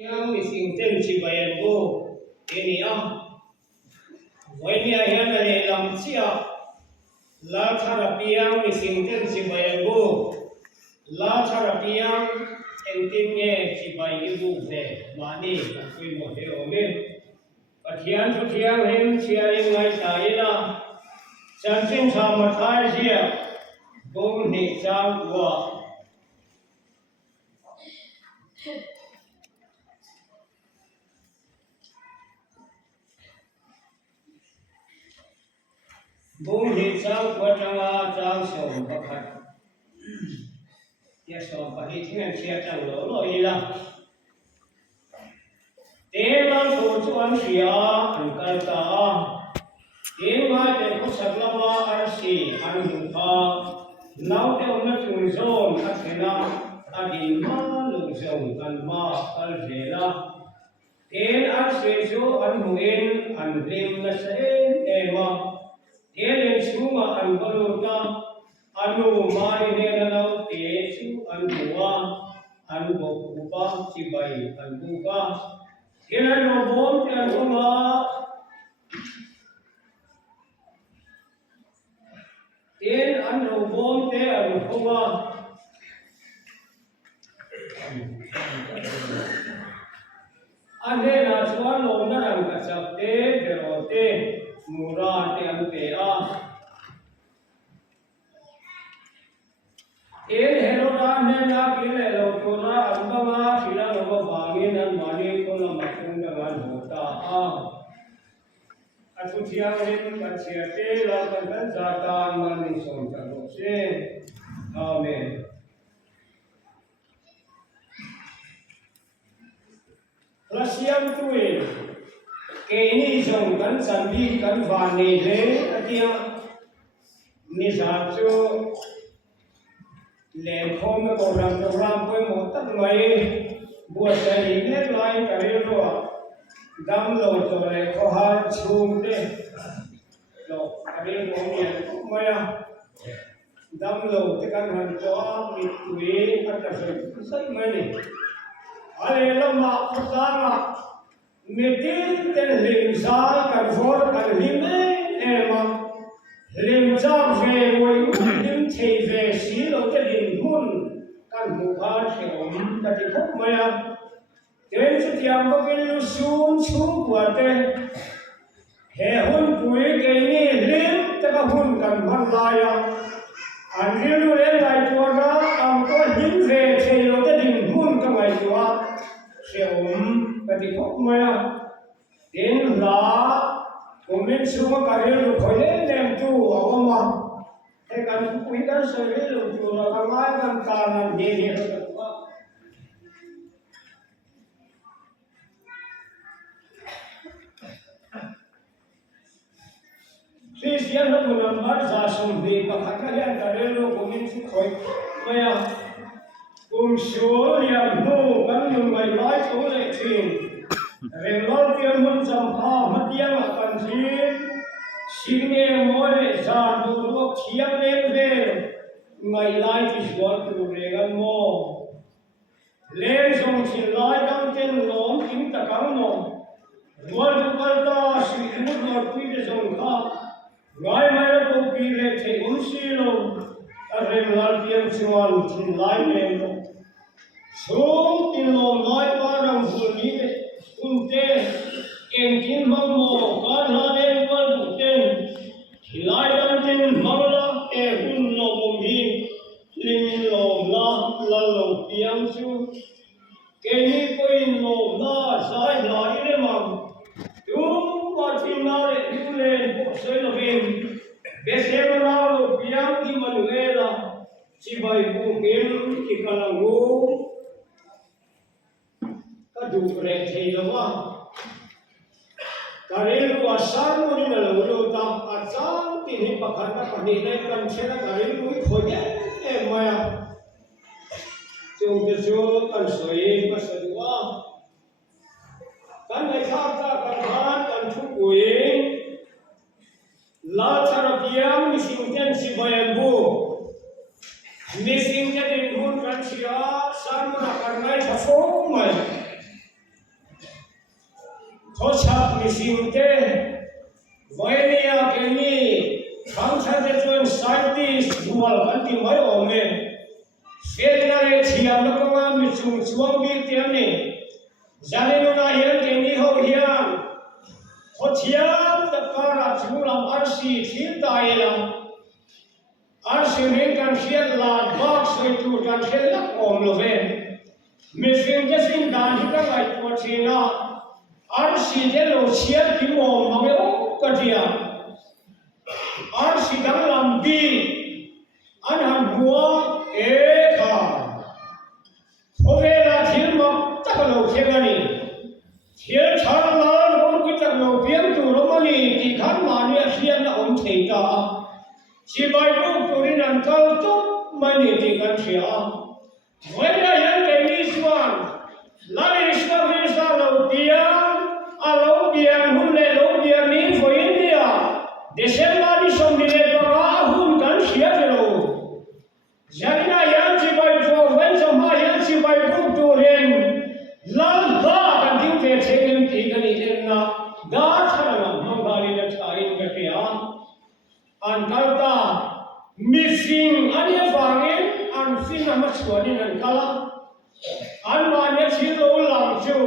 yang mising ten si bayan ko ini wani ayan na lam siya la tharapiyang mising ten si bayan ko la tharapiyang entin nge si bayan ko ne mani kui mo he omen pathian pathian hem siya yung ngai taina chanting sa mathai siya bom ni sang wa bom hi sang kwa changa chang som pakhat ya som pahi thingen sia chang lo lo ila te la so chuan sia an kal ta te ma te ko saklawa ar si an hu kha nau te on chung zon a thena a din ma lu zong kan ma kal zela ten ar se chu an huin an lim na se ema Ele chunga an balota anu mai ne na te chu an buwa an bo upa chibai an buka ele no bom te an ma en an no bom te an ma ane na chuan lo na ran ka chap te berote mura te an te a el heroda ne na kile lo kona ambama sila lo bangin an mani ko la matung da gan hota a atu thiang rin ka chia te la kan jata man ni som ta lo se amen Rasiam tuin kini jong kan sambi kan vani le atia ni sa chu le khom ko ram ko mo tak mai bua sai ne lai ka re ro dam lo to le ko har chum te lo are mo ni mo ya dam lo te kan han to ni tui ka ta sai mai ni ale lo ma ko ta metin ten limsa kan for kan lime ema limsa ve moi lim chei ve si lo te lim hun kan mu kha theom ta ti khop maya ten chu tiam ba kel lu sun chu kwa te he hun pui ke ni lim ta ka hun kan ban la ya an ri lu le lai chua ga am ko lim ve chei lo te lim hun ka mai chua theom Kati khop maya den la komen suma karelu khole nem tu awama e kan pui kan serelu tu la kamai kan kanan de ni ta Christian no number za sum de ka khakalian karelu komen su khoi maya kum shol ya no kan nu mai lai ko le thin Renol tiang mun sampha matiang akan singe more sa dulu siap le ngai lai is gol tu regan mo le song sin lai dang ten long kim ta kang mo gol tu kal ta si mu gol pi de song kha ngai mai ko pi le the un si lo a renol tiang chuan sin lai le lo song tin long lai pa rang sul ni unte engin mo kan hanen wal ten hilai dan ten mawla e hun no bumi lim lo la la lo piang su keni koin lo la sai la ire mam tu pa thina le tu le bo se lo bin be se na lo piang ki manuela si bai bu kem ki kalangu du re thei lawa karelu asar mo ni la lo ta achang ti ni pakhan ka pani le kan chena karelu i khoye e maya chung te chu kan soi ma sadwa kan ai tha ta kan han kan thu kui la tharapiam ni sing ten si bayan bu ni sing ten hun kan sia san na kan nai tha so mai khó sắp mi sinh tế với nia cái ni khám sát để cho scientist dual kan ti mai om ne sẽ ra để thiam nó công an mi chung chuang bi tiam ni zane no na hian cái ni ho hian khó thiam tất cả là chúng làm ăn xì thiên tài làm ăn xì nên can hian là bác soi tu can hian lắc om lo về mi sinh cái sinh đàn thì các ngài tu thiên na ăn xì để lo chiết thì mồm mà cái cái gì à ăn xì đang làm đi ăn hàng mua ế cả hôm nay là thiên mà chắc là lâu thiên này thiên chán là nó cũng chắc lâu biến chủ nó mà đi thì khán mà này thiên là ổn thể cả chỉ bài cũng tụi đi làm cao tốt mà đi thì cần xia với là hiện cái lý xuân là lý xuân vì sao lâu tiền lâu tiền hôm nay lâu tiền ní với India December ni som ni para hun kan sia velo Jarina yang si bai for when some ha yang si bai book to ren lan ba kan diu te chegen ti kan ni ren na da thana mong ba ni da thai ka ke a an kalta missing an ya fangin an fin na ma chuani nan kala an ma ne chi lo lam chu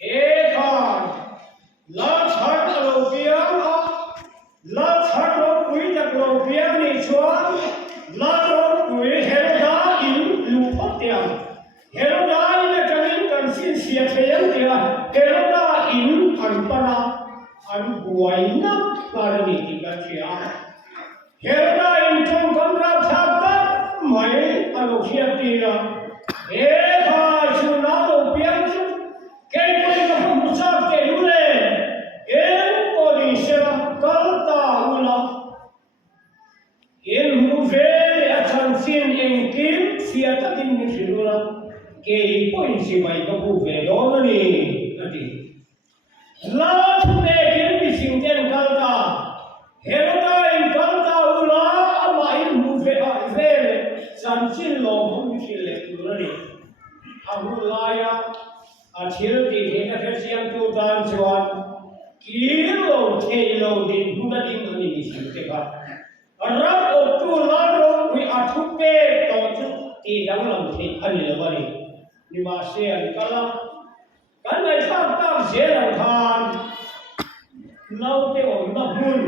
e khan la chat alo piang a la chat ro pui tak lo piang ni chuan la ro pui helda in lu phot tiam helda in a kanin kan sin sia theyang tia helda in an para an buai na karani ti kan sia helda in trong kan ra thak ta mai alo khia ti ra e kha chu na lo piang chu ke pui ka hu sa ke lu le e o ni sera kalta ula in mu ve a chan sin en kim sia ta tin ni silula ke point si mai ka bu ve do ni ati la thu ne kim mi sing ten kalta helda in kalta ula ama in mu ve a ve chan sin lo mu si le tu ni abu la ya a thil ti he ka fe siam tu dan chuan kilo thelo din huna din ani mi sing te ka arab o tu la ro wi athu pe to chu ti dang lam thi ani le bari ni ma se an kala kan nai thak tak je la khan nau te om na hun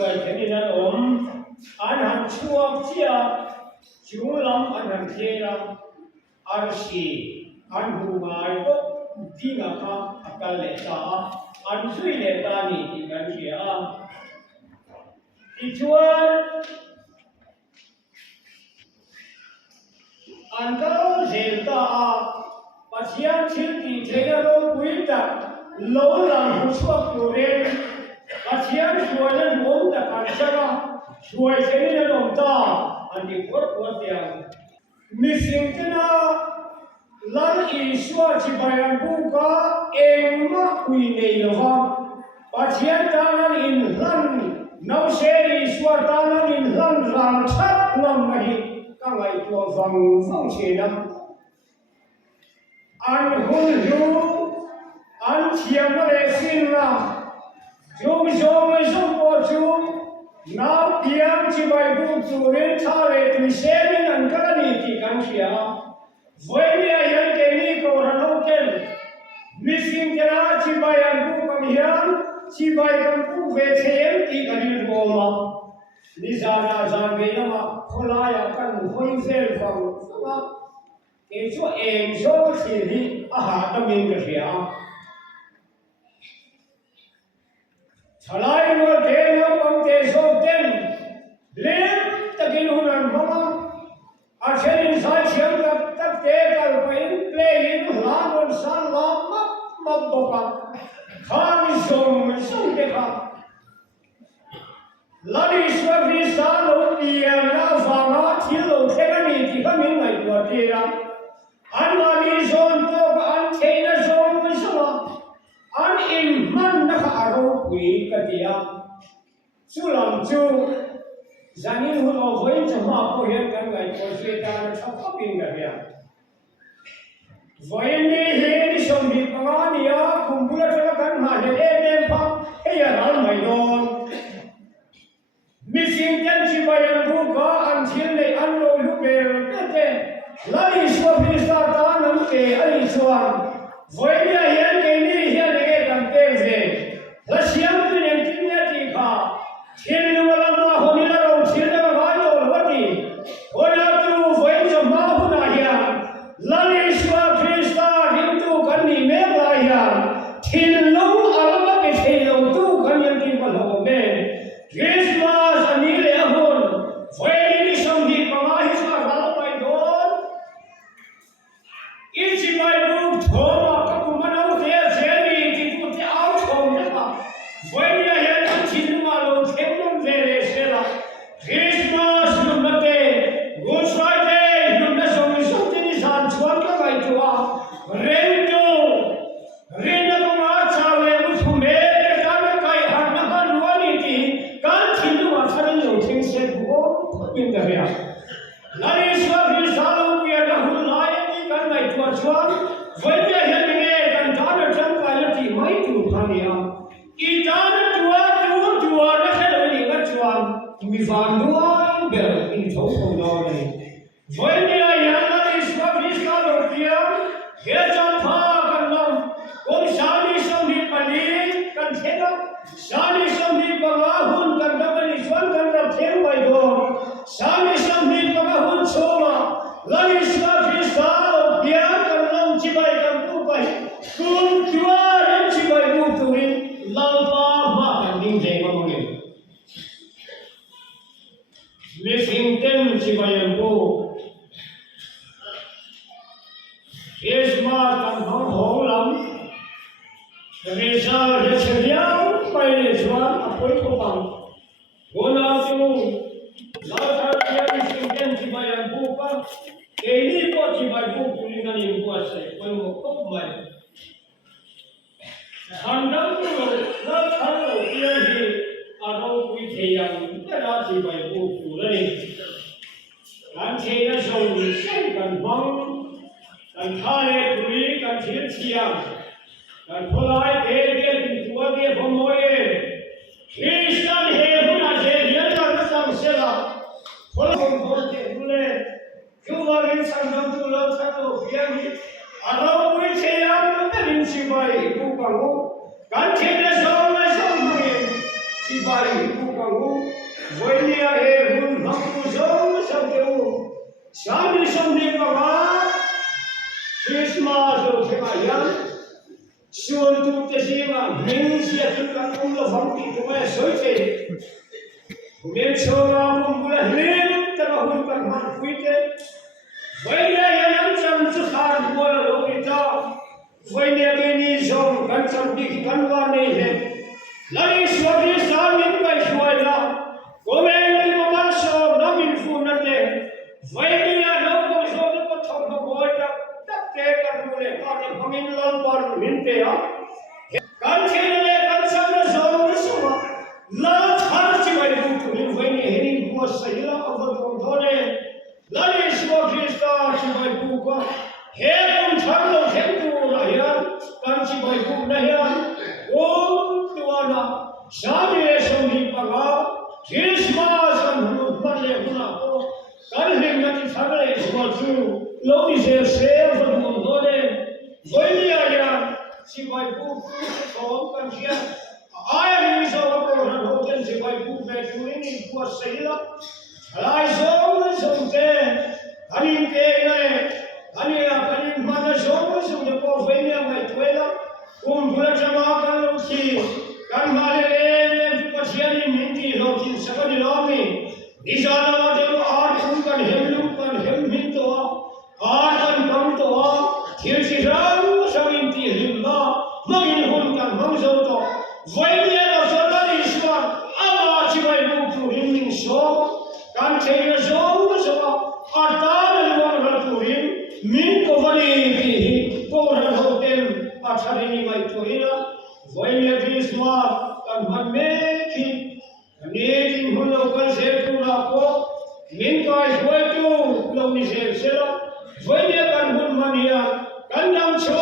wai theni na om an han chuak chia chu lam an han the la ar si an hu ngai ko di nga kha akal le ta an sui le ta ni ti kan chia Ichuan Angkau zelta pasian cinti tegaro kuita lolang huswak turen pasian suanan mom ta kansara suai seni nom ta andi kuat yang missing kena lan iswa cibayan buka engma kuinei loha pasian tangan in lan nau seri suatana in lan ram chat nam nahi kangai tua vang chenam an hun hu an chiam le sin na jom po chu na piam chi bai bu tu re tha le tu seri nan kalani ti kan sia voi ni ayan ke ni ko rano ken missing kera chi bai an bu kam hian chi bai kam pu ve chem ti ganin goma ni zana zan ve lama khola ya kan hoi zel fang sama ke chu em so chi ni a ha ta min ka ria thalai no de no kam te so ten le takin hunan mama a chen sai chem tak te kal pain play in lan san la map boka Kami som deka. Ladi swafi salo dia na fanga thilo thegani ti kami ngai tua tera. An ladi son to an theina son miswa. An in man na ka aro kui katia. Sulam chu zanin hu lo voi chama ko hian kan ngai ko se ta na thap pin ga ya. Voi ni he ni som bi pangania kumbula chuan với nhà hiền cái này hiền cái làm tên gì là xiêm cái này chính là gì cả thiên lưu là mà hôm nay là đầu thiên là cái đầu là gì hôm nay tu với cho mà hôm nay hiền là đi xóa Krista hiện tu cái này mấy lại hiền thiên lưu là mà cái thiên lưu tu cái này thì mà lâu mấy Christmas anh đi lễ hôn với đi xong đi mà mai xóa vào bài đón ít chỉ bài buộc thổ mà các cụ mà đâu thế gì thì cũng thì áo thòng nữa mà với nhà hiện đang chín mà lâu thêm năm về để xem là Christmas lúc đó thế Good Friday lúc đó xong thì sản xuất các bài chùa Rendo nó cũng ở sau này cũng không biết cái cái hàng nó ăn luôn thì cái chín nó mà phải lâu thêm sẽ cũng như thế này Lari suami selalu dia dahulu lain kan mai tuan suan, wajah yang ini kan tanah jangka yang mai tu kania. Kita dua nak kalau ini kan suan, misalnya dua ber ini jauh jauh ni. Wajah yang lari suami selalu dia jangan kan nam, kau sami padi kan cina, sami pengahun kan dapat suan kan dapat mai dor, sami pengahun semua, lari suami selalu dia kan nam cibai kan bukai, kun jual dan cibai bukui, lama makan dingin mungkin. Mesin tem cibai yang bu, Christmas kan hong lam, Risa Residiau pai suan apoi kopang, guna tu. Lalu dia disingkan cibai buka, ini kok cibai buku tulisan yang kuasa, kalau kau mai. Handal tu, lalu kalau dia di atau kuih yang ada cibai buku lagi, kan cina solusi kan bang, kan kare kuih kan siang, kan polai dia tua dia pemoe, Kristen hebat aja dia tak sang sela. Kalau boleh boleh, cuma insan tu lalu satu yang atau pun saya kita mencibai bukanku, kan kita sama cibai bukanku, wajah pun aku sama tu, sami bawa Christmas tu semayang, suatu tersimak, mensia tu kan ulah famti tu macam soce. Mencoba membuat lem terhadap perempuan kita. Wajah yang sangat bola kita. Wajah ini jom kan sampai kanwan ini. Lari suami samin bersuara. Komen di mana so namin funate. Wajah nak so dapat thok bola tak tekan boleh. Ada pengilan baru minta ya. Kan cina kan sana so semua. Lalu harus cibai buku ni, wajah ini buat saya apa tuan-tuan. Lalu semua Krista cibai buku, pun cakap hentu rakyat, kan cibai buku rakyat. Oh tuana, saya sendiri pakai Christmas kan boleh guna ko, kan hendak disagai semua tu, lalu saya apa tuan-tuan. Wajah yang cibai buku kan dia. Ayah ini seorang orang hotel cibai buku ini buat saya. Kalau somte, kami mana somte kau punya mai tuela, bulan jamaah loki, kan malele pasian minti loki sekali lami, di sana ada kan hem minto, kan kamto, tiada orang saminti himba, magin kan mangso to. Wajah dasar Islam, apa cibai buku ini so, kan cina so, ada luar turin, min kovani koran hotel, asal ini mai tuhila, wajah Islam, kan hameki, ni hulu kan sepula ko, min kai wajah lomi sepsela, wajah kan hulmania, kan dam so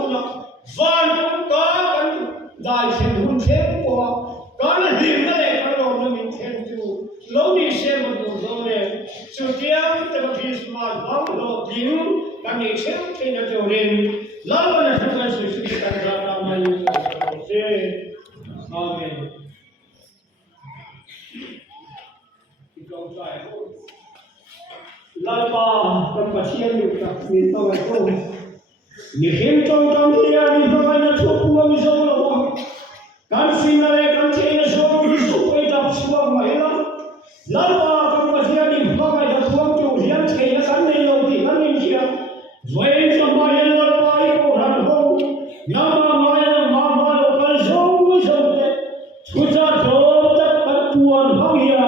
hula, van kan dai sen thêm qua có là điểm đó này có lòng nó mình thêm chú lâu đi xem một đường rồi này sự tiếng từ Christmas bóng đồ tiếng các nghị xem trên là chỗ đền min pa ga ko ni hin tong tong ti ya ni pa ga na thu pu mi so lo wa kan sin na le kan che na so mi so ko ta su wa ma ila la pa kan ma sia ni pa ga da thu chu hian che na kan nei lo ti kan ni chia voi sa ma ye lo pa i ko ran ho na ma ya ma ma lo kan so mi so te chu cha tho ta kan tuan hang ya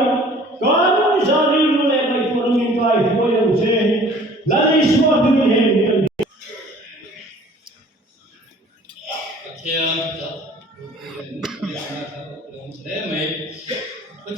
kan sa ni lo le mai tuan min kai ho ya se la ni so du ni he theo đó, để mày có